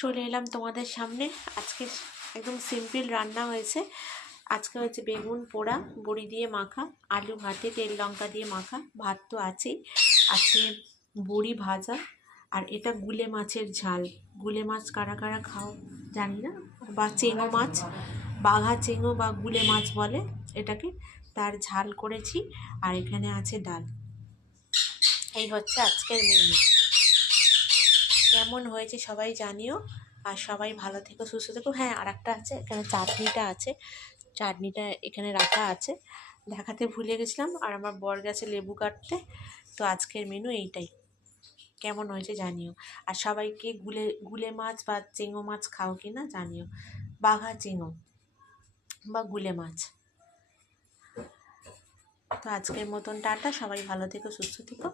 চলে এলাম তোমাদের সামনে। আজকে একদম সিম্পল রান্না হয়েছে। আজকে হচ্ছে বেগুন পোড়া, বড়ি দিয়ে মাখা, আলু ভাতে তেল লঙ্কা দিয়ে মাখা, ভাত তো আছেই, আছে বড়ি ভাজা, আর এটা গুলে মাছের ঝাল। গুলে মাছ কারা কারা খাও জানি না, বা চেঙো মাছ, বাঘা চেঙো বা গুলে মাছ বলে এটাকে, তার ঝাল করেছি। আর এখানে আছে ডাল। এই হচ্ছে আজকের মেনু। কেমন হয়েছে সবাই জানিও, আর সবাই ভালো থেকো, সুস্থ থেকো। হ্যাঁ, আর একটা আছে, এখানে চাটনিটা আছে, চাটনিটা এখানে রাখা আছে, দেখাতে ভুলে গেছিলাম। আর আমার বর গেছে লেবু কাটতে। তো আজকের মেনু এইটাই। কেমন হয়েছে জানিও। আর সবাইকে গুলে গুলে মাছ বা চেঙো মাছ খাও কি না জানিও, বাঘা চেঙো বা গুলে মাছ। তো আজকের মতন টাটা, সবাই ভালো থেকো, সুস্থ থেকো।